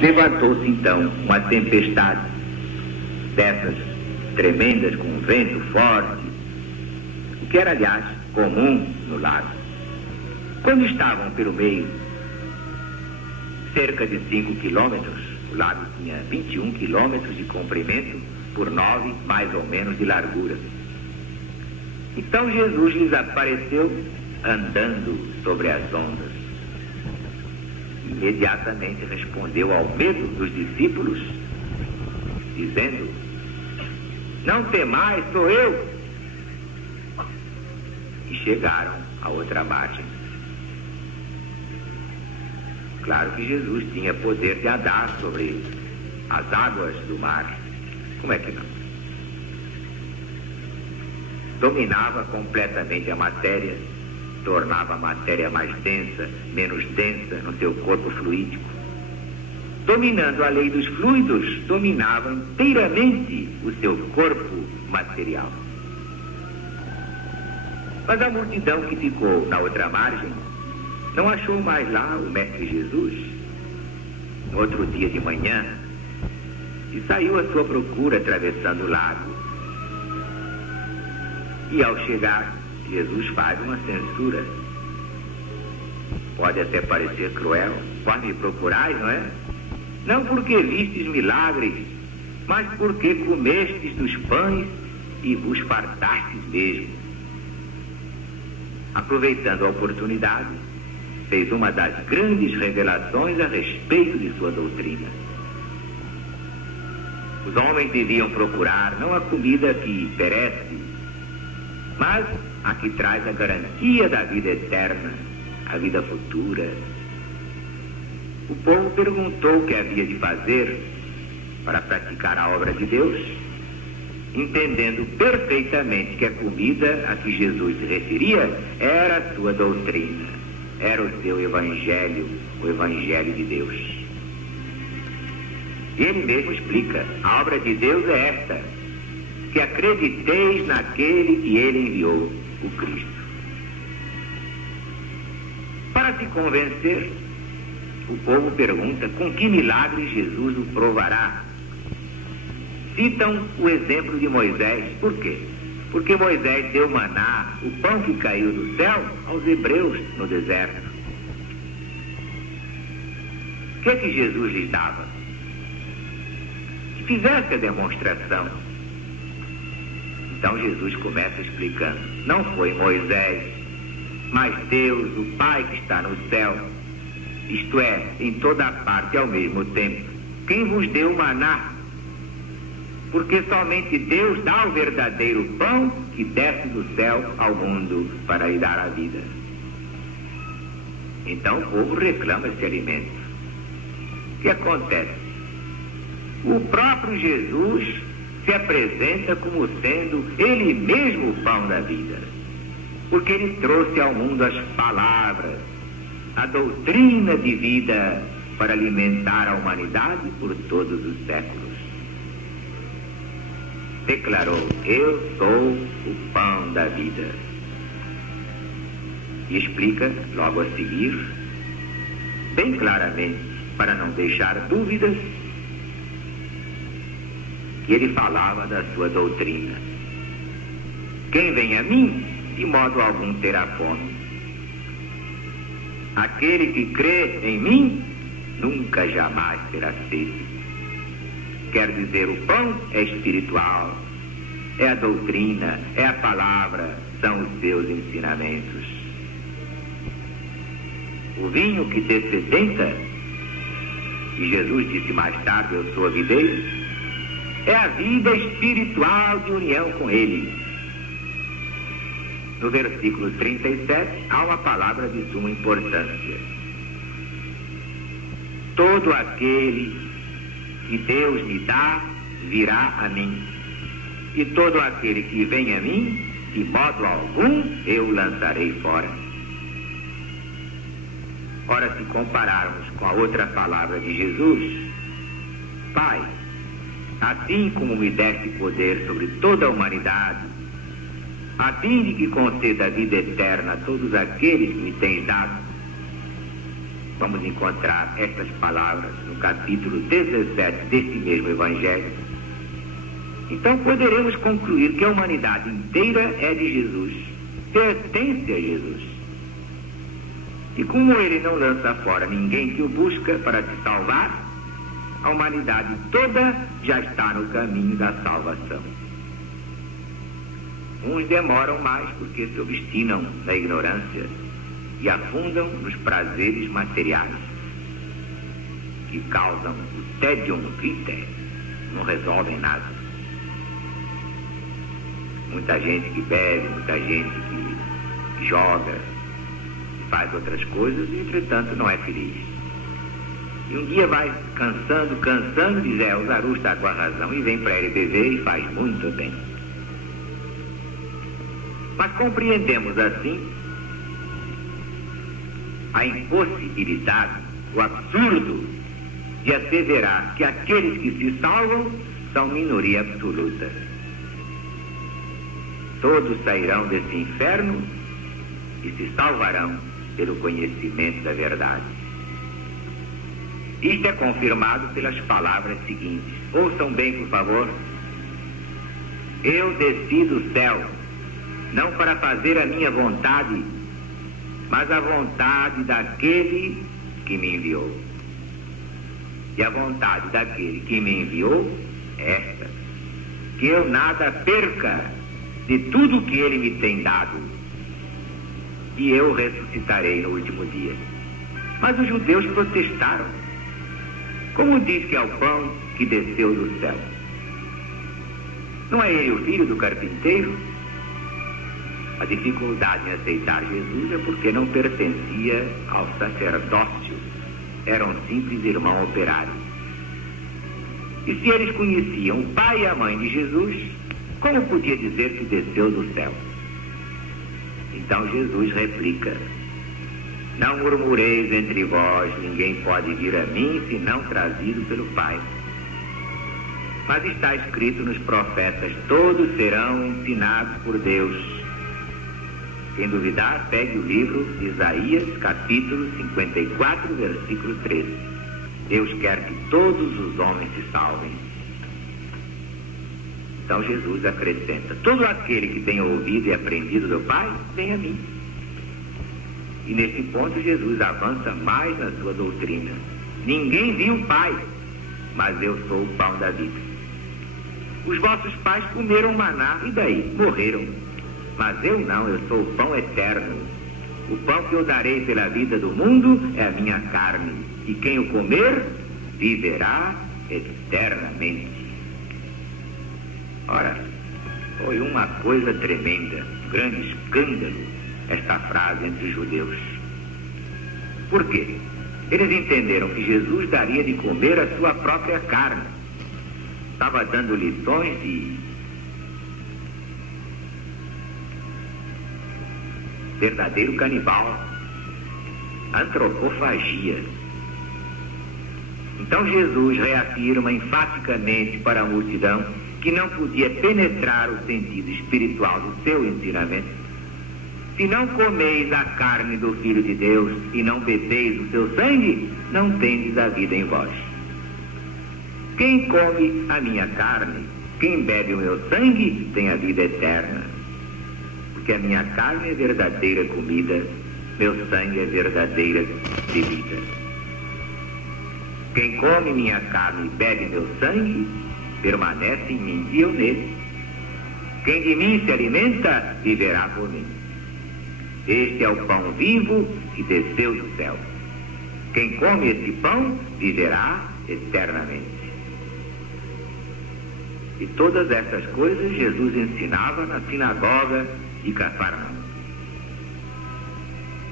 Levantou-se então uma tempestade dessas tremendas, com vento forte, o que era, aliás, comum no lago. Quando estavam pelo meio, cerca de 5 quilômetros, o lago tinha 21 quilômetros de comprimento por 9, mais ou menos, de largura. Então Jesus lhes apareceu andando sobre as ondas. Imediatamente respondeu ao medo dos discípulos, dizendo: não temais, sou eu. E chegaram à outra margem. Claro que Jesus tinha poder de andar sobre as águas do mar. Como é que não? Dominava completamente a matéria, tornava a matéria mais densa, menos densa no seu corpo fluídico. Dominando a lei dos fluidos, dominava inteiramente o seu corpo material. Mas a multidão que ficou na outra margem não achou mais lá o Mestre Jesus. No outro dia de manhã, e saiu à sua procura atravessando o lago. E ao chegar, Jesus faz uma censura. Pode até parecer cruel. Quando me procurais, não é? Não porque vistes milagres, mas porque comestes dos pães e vos fartastes mesmo. Aproveitando a oportunidade, fez uma das grandes revelações a respeito de sua doutrina. Os homens deviam procurar não a comida que perece, mas a que traz a garantia da vida eterna, a vida futura. O povo perguntou o que havia de fazer para praticar a obra de Deus, entendendo perfeitamente que a comida a que Jesus se referia era a sua doutrina, era o seu evangelho, o evangelho de Deus. E ele mesmo explica: a obra de Deus é esta, que acrediteis naquele que ele enviou, o Cristo. Para se convencer, o povo pergunta com que milagre Jesus o provará. Citam o exemplo de Moisés. Por quê? Porque Moisés deu maná, o pão que caiu do céu, aos hebreus no deserto. O que é que Jesus lhes dava? Que fizesse a demonstração. Então Jesus começa explicando: não foi Moisés, mas Deus, o Pai que está no céu, isto é, em toda a parte ao mesmo tempo, quem vos deu o maná. Porque somente Deus dá o verdadeiro pão que desce do céu ao mundo para lhe dar a vida. Então o povo reclama esse alimento. O que acontece? O próprio Jesus se apresenta como sendo ele mesmo o pão da vida, porque ele trouxe ao mundo as palavras, a doutrina de vida para alimentar a humanidade por todos os séculos. Declarou: eu sou o pão da vida. E explica logo a seguir, bem claramente, para não deixar dúvidas, que ele falava da sua doutrina. Quem vem a mim, de modo algum terá fome. Aquele que crê em mim, nunca jamais terá sede. Quer dizer, o pão é espiritual, é a doutrina, é a palavra, são os seus ensinamentos. O vinho que dessedenta, e Jesus disse mais tarde: eu sou a videira, é a vida espiritual de união com Ele. No versículo 37, há uma palavra de suma importância: todo aquele que Deus me dá, virá a mim. E todo aquele que vem a mim, de modo algum, eu lançarei fora. Ora, se compararmos com a outra palavra de Jesus: Pai, assim como me deste poder sobre toda a humanidade, a fim de que conceda a vida eterna a todos aqueles que me tens dado, vamos encontrar estas palavras no capítulo 17 deste mesmo Evangelho. Então poderemos concluir que a humanidade inteira é de Jesus, pertence a Jesus. E como ele não lança fora ninguém que o busca para se salvar, a humanidade toda já está no caminho da salvação. Uns demoram mais porque se obstinam na ignorância e afundam nos prazeres materiais, que causam o tédium vitae, não resolvem nada. Muita gente que bebe, muita gente que joga, faz outras coisas e, entretanto, não é feliz. E um dia vai cansando, diz, o Zaru está com a razão, e vem para ele beber e faz muito bem. Mas compreendemos assim a impossibilidade, o absurdo de asseverar que aqueles que se salvam são minoria absoluta. Todos sairão desse inferno e se salvarão pelo conhecimento da verdade. Isto é confirmado pelas palavras seguintes. Ouçam bem, por favor. Eu desci do céu, não para fazer a minha vontade, mas a vontade daquele que me enviou. E a vontade daquele que me enviou é esta: que eu nada perca de tudo que ele me tem dado, e eu ressuscitarei no último dia. Mas os judeus protestaram. Como diz que é o pão que desceu do céu? Não é ele o filho do carpinteiro? A dificuldade em aceitar Jesus é porque não pertencia ao sacerdócio, era um simples irmão operário. E se eles conheciam o pai e a mãe de Jesus, como podia dizer que desceu do céu? Então Jesus replica: não murmureis entre vós, ninguém pode vir a mim senão trazido pelo Pai. Mas está escrito nos profetas: todos serão ensinados por Deus. Quem duvidar, pegue o livro de Isaías, capítulo 54, versículo 13. Deus quer que todos os homens se salvem. Então Jesus acrescenta: todo aquele que tem ouvido e aprendido do Pai, vem a mim. E nesse ponto Jesus avança mais na sua doutrina. Ninguém viu o Pai, mas eu sou o pão da vida. Os vossos pais comeram maná, e daí? Morreram. Mas eu não, eu sou o pão eterno. O pão que eu darei pela vida do mundo é a minha carne, e quem o comer, viverá eternamente. Ora, foi uma coisa tremenda, um grande escândalo, esta frase entre os judeus. Por quê? Eles entenderam que Jesus daria de comer a sua própria carne. Estava dando lições de verdadeiro canibal, antropofagia. Então Jesus reafirma enfaticamente para a multidão que não podia penetrar o sentido espiritual do seu ensinamento: se não comeis a carne do Filho de Deus e não bebeis o seu sangue, não tendes a vida em vós. Quem come a minha carne, quem bebe o meu sangue, tem a vida eterna. Porque a minha carne é verdadeira comida, meu sangue é verdadeira bebida. Quem come minha carne e bebe meu sangue, permanece em mim e eu nele. Quem de mim se alimenta, viverá por mim. Este é o pão vivo que desceu do céu. Quem come esse pão, viverá eternamente. E todas essas coisas Jesus ensinava na sinagoga de Cafarnaum.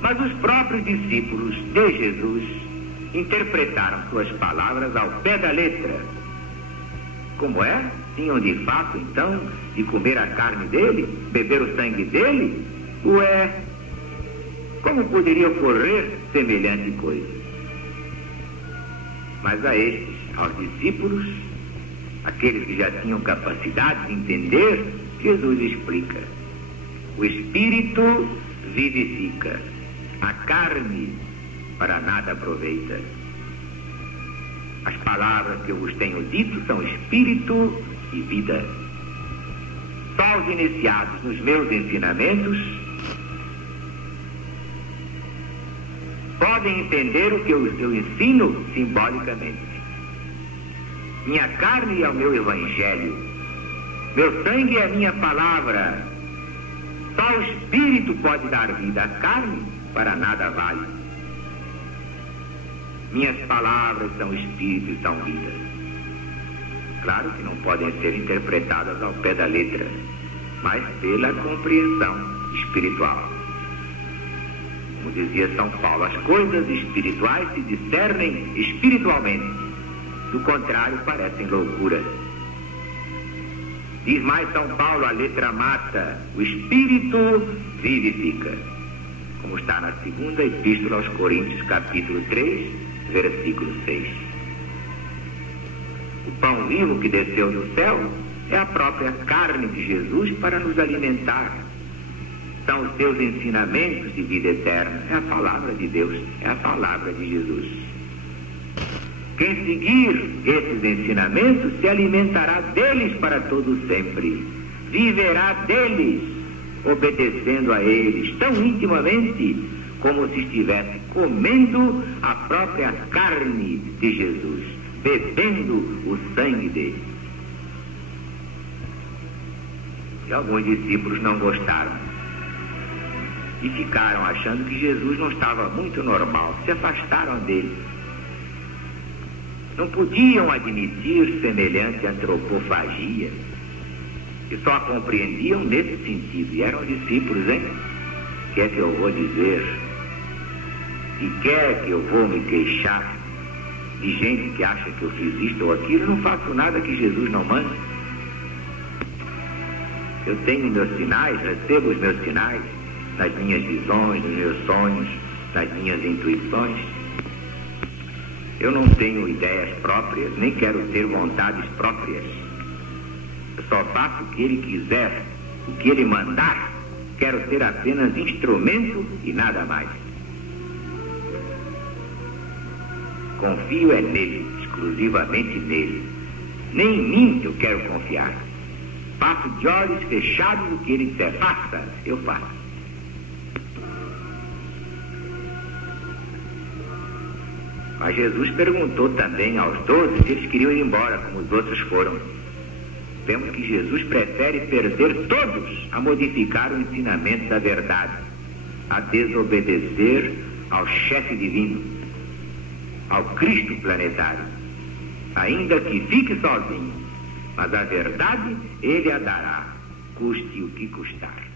Mas os próprios discípulos de Jesus interpretaram suas palavras ao pé da letra. Como é? Tinham de fato, então, de comer a carne dele, beber o sangue dele? Ué, como poderia ocorrer semelhante coisa? Mas a estes, aos discípulos, aqueles que já tinham capacidade de entender, Jesus explica: o Espírito vivifica, a carne para nada aproveita. As palavras que eu vos tenho dito são espírito e vida. Só os iniciados nos meus ensinamentos podem entender o que eu ensino simbolicamente. Minha carne é o meu evangelho, meu sangue é a minha palavra. Só o espírito pode dar vida, a carne para nada vale. Minhas palavras são espírito e são vida. Claro que não podem ser interpretadas ao pé da letra, mas pela compreensão espiritual. Como dizia São Paulo, as coisas espirituais se discernem espiritualmente, do contrário parecem loucura. Diz mais São Paulo, a letra mata, o espírito vivifica, como está na segunda epístola aos Coríntios, capítulo 3, versículo 6. O pão vivo que desceu do céu é a própria carne de Jesus para nos alimentar. São os seus ensinamentos de vida eterna. É a palavra de Deus, é a palavra de Jesus. Quem seguir esses ensinamentos se alimentará deles para todo sempre. Viverá deles, obedecendo a eles tão intimamente como se estivesse comendo a própria carne de Jesus, bebendo o sangue dele. E alguns discípulos não gostaram e ficaram achando que Jesus não estava muito normal, se afastaram dele. Não podiam admitir semelhante antropofagia e só a compreendiam nesse sentido. E eram discípulos, hein? O que é que eu vou dizer? E quer que eu vou me queixar de gente que acha que eu fiz isto ou aquilo? Eu não faço nada que Jesus não manda. Eu tenho meus sinais, recebo os meus sinais nas minhas visões, nos meus sonhos, nas minhas intuições. Eu não tenho ideias próprias, nem quero ter vontades próprias. Eu só faço o que ele quiser, o que ele mandar. Quero ser apenas instrumento e nada mais. Confio é nele, exclusivamente nele. Nem em mim eu quero confiar. Faço de olhos fechados o que ele disser. Faça, eu faço. Mas Jesus perguntou também aos 12 se eles queriam ir embora, como os outros foram. Vemos que Jesus prefere perder todos a modificar o ensinamento da verdade, a desobedecer ao chefe divino, ao Cristo planetário, ainda que fique sozinho, mas a verdade ele a dará, custe o que custar.